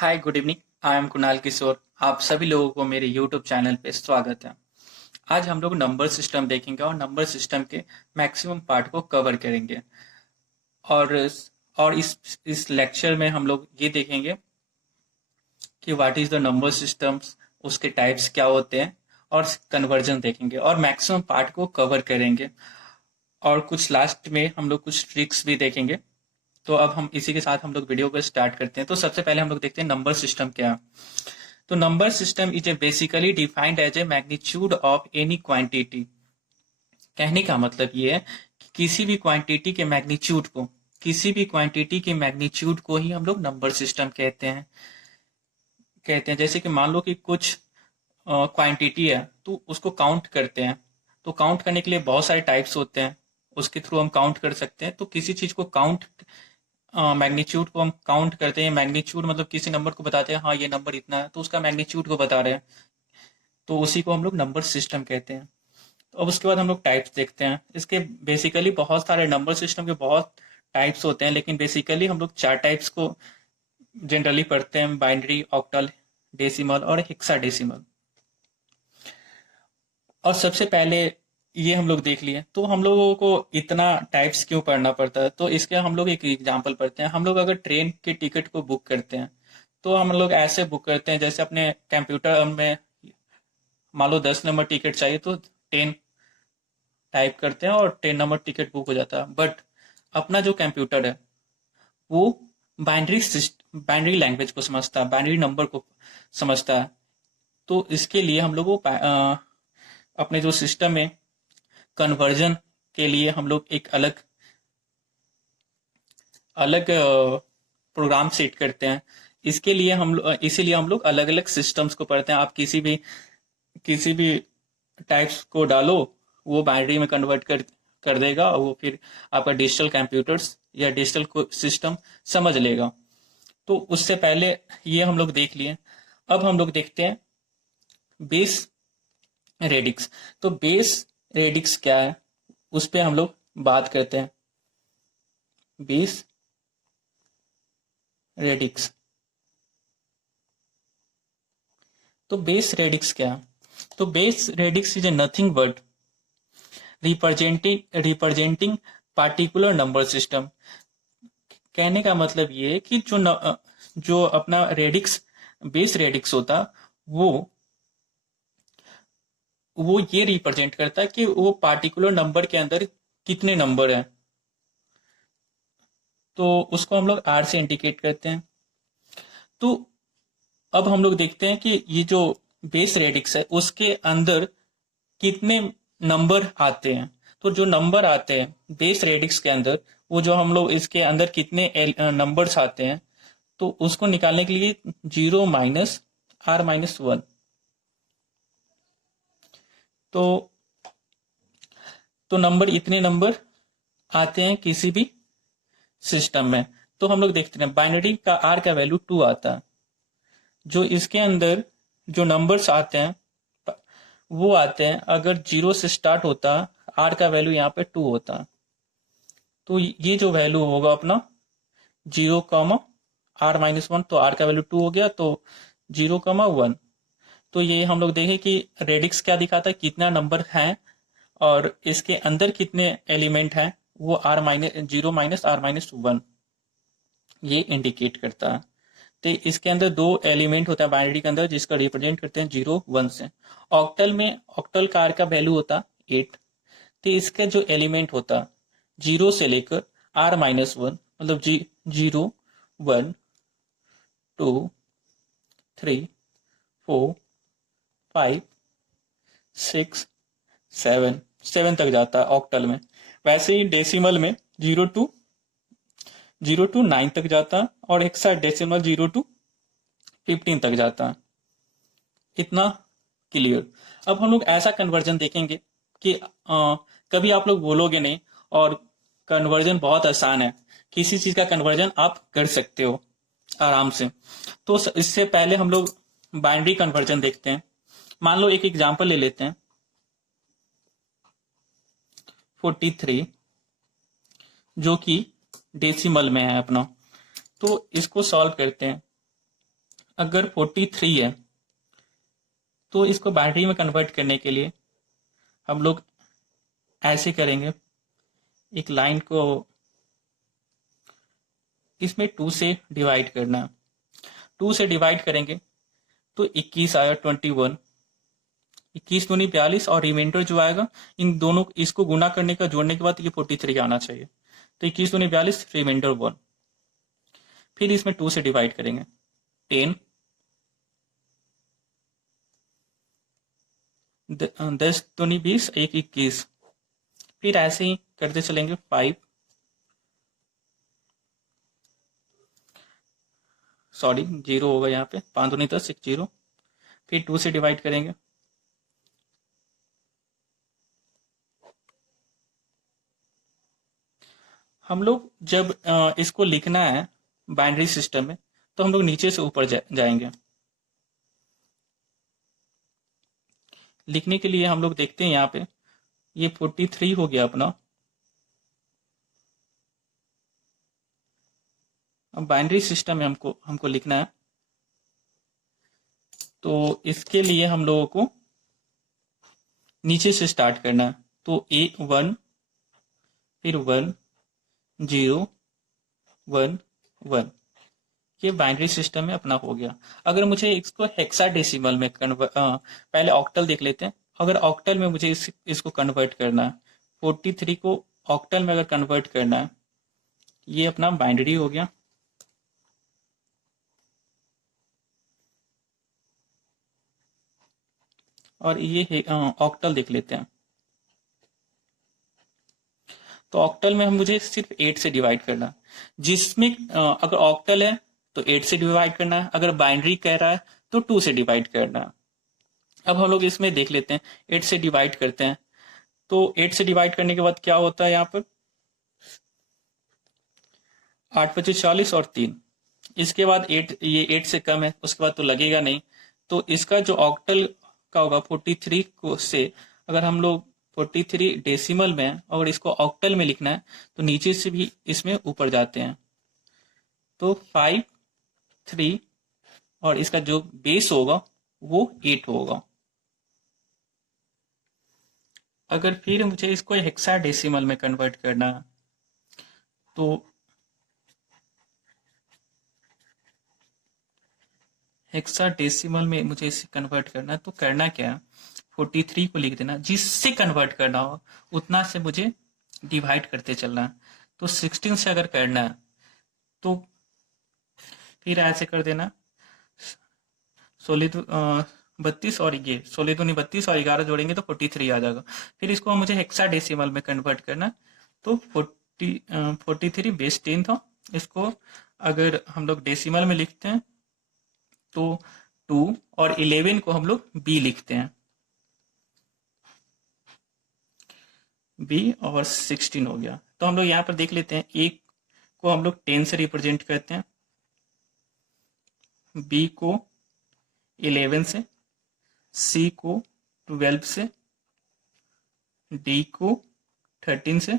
Hi good evening. I am Kunal Kishore. आप सभी लोगों को मेरे यूट्यूब चैनल पे स्वागत है। आज हम लोग नंबर सिस्टम देखेंगे और नंबर सिस्टम के मैक्सिमम पार्ट को कवर करेंगे। और इस लेक्चर में हम लोग ये देखेंगे कि what is the number systems, उसके टाइप्स क्या होते हैं, और कन्वर्जन देखेंगे और मैक्सिमम पार्ट को कवर करेंगे। और कुछ लास्ट में हम लोग कुछ ट्रिक्स भी देखेंगे। तो अब हम इसी के साथ हम लोग वीडियो को स्टार्ट करते हैं। तो सबसे पहले हम लोग देखते हैं नंबर सिस्टम क्या है। तो number system is a basically defined as a magnitude of any quantity. कहने का मतलब ये है कि किसी भी क्वांटिटी के मैग्नीट्यूड को ही हम लोग नंबर सिस्टम कहते हैं। जैसे कि मान लो कि कुछ क्वांटिटी है तो उसको काउंट करते हैं। तो काउंट करने के लिए बहुत सारे टाइप्स होते हैं, उसके थ्रू हम काउंट कर सकते हैं। तो किसी चीज को काउंट मैग्नीट्यूड को हम काउंट करते हैं। मैग्नीट्यूड मतलब किसी नंबर को बताते हैं, हाँ ये नंबर इतना है, तो उसका मैग्नीट्यूड को बता रहे हैं। तो उसी को हम लोग नंबर सिस्टम कहते हैं। तो अब उसके बाद हम लोग टाइप्स देखते हैं इसके। बेसिकली बहुत सारे नंबर सिस्टम के बहुत टाइप्स होते हैं, लेकिन बेसिकली हम लोग चार टाइप्स को जनरली पढ़ते हैं: बाइनरी, ऑक्टल, डेसिमल और हेक्साडेसिमल। और सबसे पहले ये हम लोग देख लिए। तो हम लोगों को इतना टाइप्स क्यों पढ़ना पड़ता है, तो इसके हम लोग एक एग्जांपल पढ़ते हैं। हम लोग अगर ट्रेन के टिकट को बुक करते हैं तो हम लोग ऐसे बुक करते हैं जैसे अपने कंप्यूटर में मान लो 10 नंबर टिकट चाहिए तो 10 टाइप करते हैं और 10 नंबर टिकट बुक हो जाता है। बट अपना जो कंप्यूटर है वो बाइनरी लैंग्वेज को समझता है, बाइनरी नंबर को समझता है। तो इसके लिए हम लोग को अपने जो सिस्टम है कन्वर्जन के लिए हम लोग एक अलग अलग प्रोग्राम सेट करते हैं। इसके लिए इसीलिए हम लोग अलग अलग सिस्टम्स को पढ़ते हैं। आप किसी भी टाइप्स को डालो, वो बाइनरी में कन्वर्ट कर देगा और वो फिर आपका डिजिटल कंप्यूटर्स या डिजिटल सिस्टम समझ लेगा। तो उससे पहले ये हम लोग देख लिए। अब हम लोग देखते हैं बेस रेडिक्स। तो बेस रेडिक्स क्या है उस पर हम लोग बात करते हैं। Base radix. तो बेस रेडिक्स क्या है? तो base radix is a nothing but representing particular number system. कहने का मतलब ये है कि जो अपना रेडिक्स बेस रेडिक्स होता वो वो ये रिप्रेजेंट करता है कि वो पार्टिकुलर नंबर के अंदर कितने नंबर हैं। तो उसको हम लोग आर से इंडिकेट करते हैं। तो अब हम लोग देखते हैं कि ये जो बेस रेडिक्स है उसके अंदर कितने नंबर आते हैं। तो जो नंबर आते हैं बेस रेडिक्स के अंदर, वो जो हम लोग इसके अंदर कितने नंबर्स आते हैं, तो उसको निकालने के लिए 0 - R - 1। तो नंबर इतने नंबर आते हैं किसी भी सिस्टम में। तो हम लोग देखते हैं बाइनरी का आर का वैल्यू 2 आता है। जो इसके अंदर जो नंबर्स आते हैं वो आते हैं, अगर 0 से स्टार्ट होता आर का वैल्यू यहाँ पे 2 होता। तो ये जो वैल्यू होगा अपना 0, R - 1, तो आर का वैल्यू 2 हो गया। तो 0, 1। तो ये हम लोग देखें कि रेडिक्स क्या दिखाता है, कितना नंबर है और इसके अंदर कितने एलिमेंट हैं, वो -0 - R - 1 ये इंडिकेट करता है। तो इसके अंदर दो एलिमेंट होता है बाइनरी के अंदर जिसका रिप्रेजेंट करते हैं 0, 1 से। ऑक्टल का आर का वैल्यू होता 8। तो इसका जो एलिमेंट होता 0 से लेकर R - 1 मतलब 0, 1, 2, 3, 4, 5, 6, 7 तक जाता है ऑक्टल में। वैसे ही डेसिमल में 0 to 9 तक जाता है और हेक्साडेसिमल 0 to 15 तक जाता है। इतना क्लियर। अब हम लोग ऐसा कन्वर्जन देखेंगे कि कभी आप लोग बोलोगे नहीं, और कन्वर्जन बहुत आसान है। किसी चीज का कन्वर्जन आप कर सकते हो आराम से। तो इससे पहले हम लोग बाइनरी कन्वर्जन देखते हैं। मान लो एक एग्जांपल ले लेते हैं 43, जो कि डेसिमल में है अपना। तो इसको सॉल्व करते हैं। अगर 43 है तो इसको बाइनरी में कन्वर्ट करने के लिए हम लोग ऐसे करेंगे, एक लाइन को इसमें 2 से डिवाइड करना। 2 से डिवाइड करेंगे तो 21 आया, 21, 21 दूनी 42, और रिमाइंडर जो आएगा इन दोनों इसको गुना करने का, जोड़ने के बाद ये 43 आना चाहिए। तो 21 दूनी 42, रिमाइंडर 1। फिर इसमें 2 से डिवाइड करेंगे, 10, 10 दूनी 20, 1 21। फिर ऐसे ही करते चलेंगे, 5, सॉरी 0 होगा यहाँ पे, 5 दूनी 10, 1 0। फिर 2 से डिवाइड करेंगे, हम लोग जब इसको लिखना है बाइनरी सिस्टम में तो हम लोग नीचे से ऊपर जाएंगे। लिखने के लिए हम लोग देखते हैं यहाँ पे, ये 43 हो गया अपना। अब बाइनरी सिस्टम में हमको हमको लिखना है, तो इसके लिए हम लोगों को नीचे से स्टार्ट करना है। तो 1, फिर 1 0 1 1, ये बाइनरी सिस्टम में अपना हो गया। अगर मुझे इसको हेक्साडेसिमल में पहले ऑक्टल देख लेते हैं। अगर ऑक्टल में मुझे इसको कन्वर्ट करना है, 43 को ऑक्टल में अगर कन्वर्ट करना है, ये अपना बाइनरी हो गया। और ये ऑक्टल देख लेते हैं। तो ऑक्टल में हम मुझे सिर्फ 8 से डिवाइड करना, जिसमें अगर ऑक्टल है तो 8 से डिवाइड करना है, अगर बाइनरी कह रहा है तो 2 से डिवाइड करना है। अब हम लोग इसमें देख लेते हैं, 8 से डिवाइड करते हैं। तो 8 से डिवाइड करने के बाद क्या होता है, यहाँ पर 8 25 40 और 3। इसके बाद 8, ये 8 से कम है, उसके बाद तो लगेगा नहीं। तो इसका जो ऑक्टल का होगा 43 को से, अगर हम लोग 43 डेसिमल में और इसको ऑक्टल में लिखना है तो नीचे से भी इसमें ऊपर जाते हैं। तो 5 3, और इसका जो बेस होगा वो 8 होगा। अगर फिर मुझे इसको हेक्साडेसिमल में कन्वर्ट करना है तो हेक्साडेसिमल में मुझे इसे कन्वर्ट करना है, तो करना क्या है, 43 को लिख देना, जिससे कन्वर्ट करना हो उतना से मुझे डिवाइड करते चलना है। तो 16 से अगर करना है तो फिर ऐसे कर देना, 32, और ये 16 दूनी 32 और 11 जोड़ेंगे तो 43 आ जाएगा। फिर इसको मुझे हेक्साडेसिमल में कन्वर्ट करना है, तो 43 बेस 10 था। इसको अगर हम लोग डेसिमल में लिखते हैं तो 2, और 11 को हम लोग बी लिखते हैं, बी, और 16 हो गया। तो हम लोग यहाँ पर देख लेते हैं, एक को हम लोग 10 से रिप्रेजेंट करते हैं, बी को 11 से, सी को 12 से, डी को 13 से,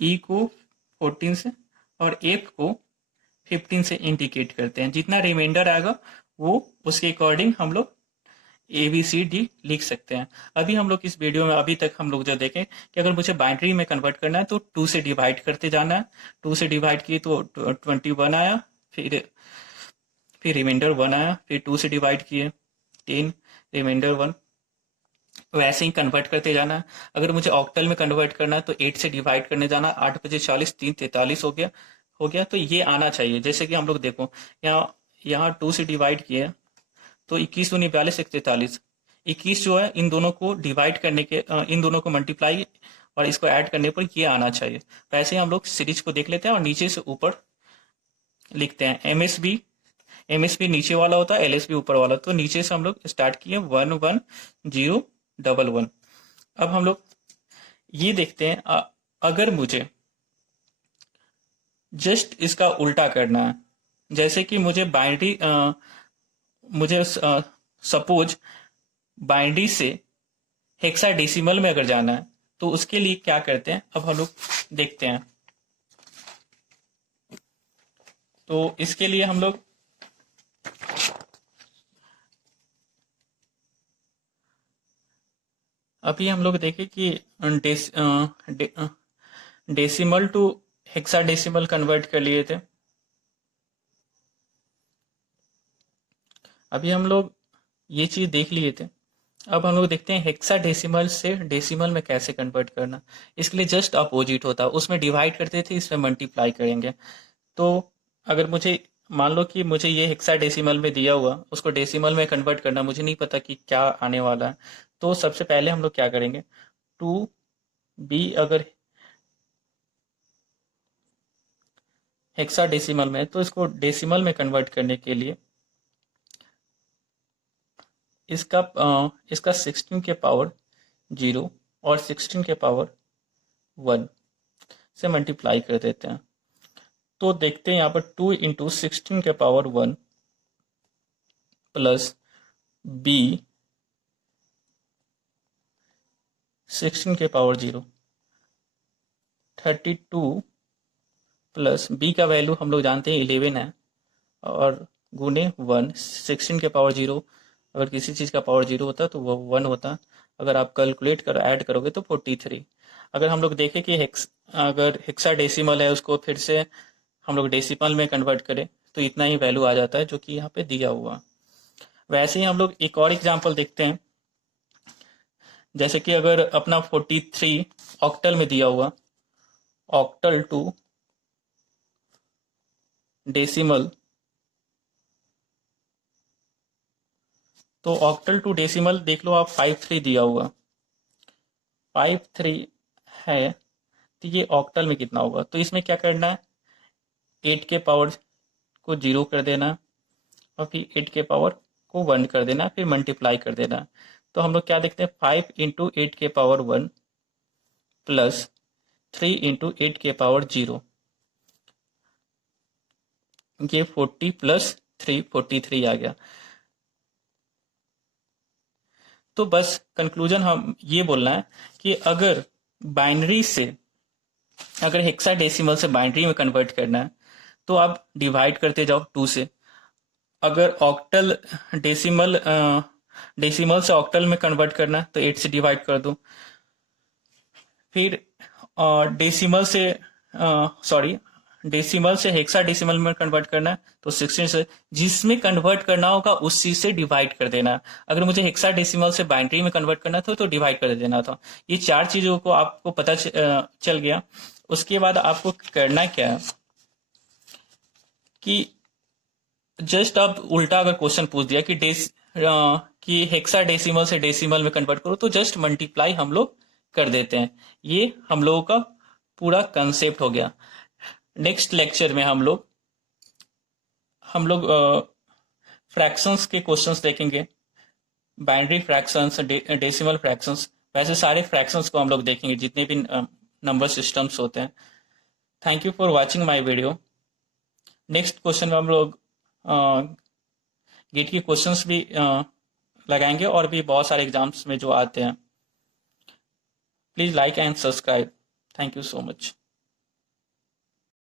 ई को 14 से, और एफ को 15 से इंडिकेट करते हैं। जितना रिमाइंडर आएगा वो उसके अकॉर्डिंग हम लोग ए बी सी डी लिख सकते हैं। अभी हम लोग इस वीडियो में अभी तक हम लोग जो देखें कि अगर मुझे बाइनरी में कन्वर्ट करना है तो 2 से डिवाइड करते जाना है। 2 से डिवाइड किए तो 21 आया, फिर रिमाइंडर 1 आया, फिर 2 से डिवाइड किए 10, रिमाइंडर 1, वैसे ही कन्वर्ट करते जाना है। अगर मुझे ऑक्टल में कन्वर्ट करना है तो 8 से डिवाइड करने जाना, 8 बजे 40, 3 43 हो गया। तो ये आना चाहिए। जैसे कि हम लोग देखो, यहाँ 2 से डिवाइड किए तो 21 दूनी 42, 1 43, 21 जो है इन दोनों को डिवाइड करने के, इन दोनों को मल्टीप्लाई और इसको ऐड करने पर ये आना चाहिए। तो ऐसे ही हम लोग सीरीज को देख लेते हैं और नीचे से ऊपर लिखते हैं। एमएसबी नीचे वाला होता है, एलएसबी ऊपर वाला। तो नीचे से हम लोग स्टार्ट किए 1 1 0 1 1। अब हम लोग ये देखते हैं, अगर मुझे जस्ट इसका उल्टा करना है, जैसे कि मुझे बाइनरी, मुझे सपोज बाइनरी से हेक्साडेसिमल में अगर जाना है तो उसके लिए क्या करते हैं, अब हम लोग देखते हैं। तो इसके लिए हम लोग अभी हम लोग देखें कि डेसिमल टू हेक्साडेसिमल कन्वर्ट कर लिए थे। अभी हम लोग ये चीज़ देख लिए थे। अब हम लोग देखते हैं हेक्साडेसिमल से डेसिमल में कैसे कन्वर्ट करना। इसके लिए जस्ट अपोजिट होता है, उसमें डिवाइड करते थे, इसमें मल्टीप्लाई करेंगे। तो अगर मुझे मान लो कि मुझे ये हेक्साडेसिमल में दिया हुआ, उसको डेसिमल में कन्वर्ट करना, मुझे नहीं पता कि क्या आने वाला है। तो सबसे पहले हम लोग क्या करेंगे, 2b अगर हेक्साडेसिमल में, तो इसको डेसिमल में कन्वर्ट करने के लिए इसका 16 के पावर 0 और 16 के पावर 1 से मल्टीप्लाई कर देते हैं। तो देखते हैं यहाँ पर 2 इंटू 16 के पावर 1 प्लस b 16 के पावर 0, 32 प्लस b का वैल्यू हम लोग जानते हैं 11 है, और गुने 1, 16 के पावर 0, अगर किसी चीज़ का पावर 0 होता तो वो 1 होता। अगर आप कैलकुलेट कर ऐड करोगे तो 43। अगर हम लोग देखें कि अगर हेक्साडेसिमल है, उसको फिर से हम लोग डेसिमल में कन्वर्ट करें तो इतना ही वैल्यू आ जाता है जो कि यहाँ पे दिया हुआ। वैसे ही हम लोग एक और एग्जांपल देखते हैं। जैसे कि अगर अपना 43 ऑक्टल में दिया हुआ, ऑक्टल टू डेसिमल, तो ऑक्टल टू डेसिमल देख लो आप, 53 दिया हुआ, 53 है, तो ये ऑक्टल में कितना होगा। तो इसमें क्या करना है, 8 के पावर को 0 कर देना, और फिर 8 के पावर को 1 कर देना, फिर मल्टीप्लाई कर देना। तो हम लोग क्या देखते हैं, 5 इंटू 8 के पावर 1 प्लस 3 इंटू 8 के पावर 0, ये 40 प्लस 3 43 आ गया। तो बस कंक्लूजन हम ये बोलना है कि अगर बाइनरी से, अगर हेक्साडेसिमल से बाइनरी में कन्वर्ट करना है तो आप डिवाइड करते जाओ 2 से। अगर ऑक्टल डेसिमल डेसिमल से ऑक्टल में कन्वर्ट करना है तो 8 से डिवाइड कर दो। फिर डेसिमल से डेसिमल से हेक्साडेसिमल में कन्वर्ट करना है तो 16 से, जिसमें कन्वर्ट करना होगा उसी से डिवाइड कर देना। अगर मुझे हेक्साडेसिमल से बाइनरी में कन्वर्ट करना था तो डिवाइड कर देना था। ये 4 चीजों को आपको पता चल गया। उसके बाद आपको करना क्या है कि जस्ट आप उल्टा अगर क्वेश्चन पूछ दिया कि हेक्साडेसिमल से डेसिमल में कन्वर्ट करो, तो जस्ट मल्टीप्लाई हम लोग कर देते हैं। ये हम लोगों का पूरा कंसेप्ट हो गया। नेक्स्ट लेक्चर में हम लोग फ्रैक्शंस के क्वेश्चंस देखेंगे, बाइनरी फ्रैक्शंस, डेसिमल फ्रैक्शंस, वैसे सारे फ्रैक्शंस को हम लोग देखेंगे जितने भी नंबर सिस्टम्स होते हैं। Thank you for watching my video. Next question में हम लोग गेट के क्वेश्चंस भी लगाएंगे, और भी बहुत सारे एग्जाम्स में जो आते हैं। Please like and subscribe. Thank you so much.